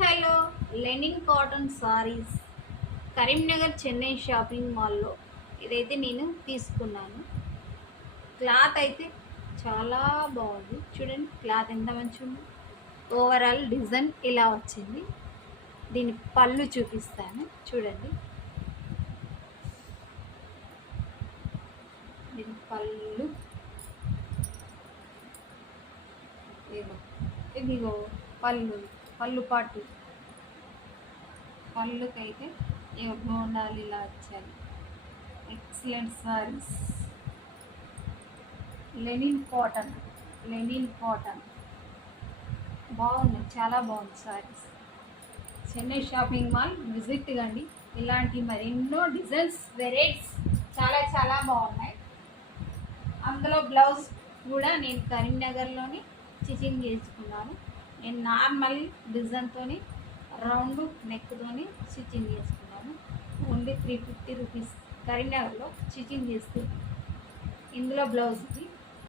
Hello linen cotton saris Karimnagar Chennai shopping మాల్లో ఇదైతే నేను తీసుకున్నాను. క్లాత్ అయితే చాలా బాగుంది. చూడండి క్లాత్ ఎంత మంచిగా ఉంది. ఓవరాల్ డిజైన్ ఇలా వచ్చింది. దీని పళ్ళు చూపిస్తాను చూడండి. దీని పళ్ళు ఇదిగో పళ్ళు పాటు పళ్ళుకైతే బోండాలు ఇలా వచ్చాయి. ఎక్సలెంట్ సారీస్ లెనిన్ కాటన్ బాగున్నాయి, చాలా బాగుంది saris. Chennai shopping mall visit కండి. ఇలాంటి మరెన్నో డిజైన్స్ వెరైటీస్ చాలా చాలా బాగున్నాయి. అందులో బ్లౌజ్ కూడా నేను కరీంనగర్లోని స్టిచ్చింగ్ చేసుకున్నాను. నేను నార్మల్ డిజైన్తో రౌండ్ నెక్తోని స్టిచ్చింగ్ చేసుకున్నాను. ఓన్లీ 350 రూపీస్ కరీంనగర్లో స్టిచ్చింగ్ చేస్తే. ఇందులో బ్లౌజ్ ఇది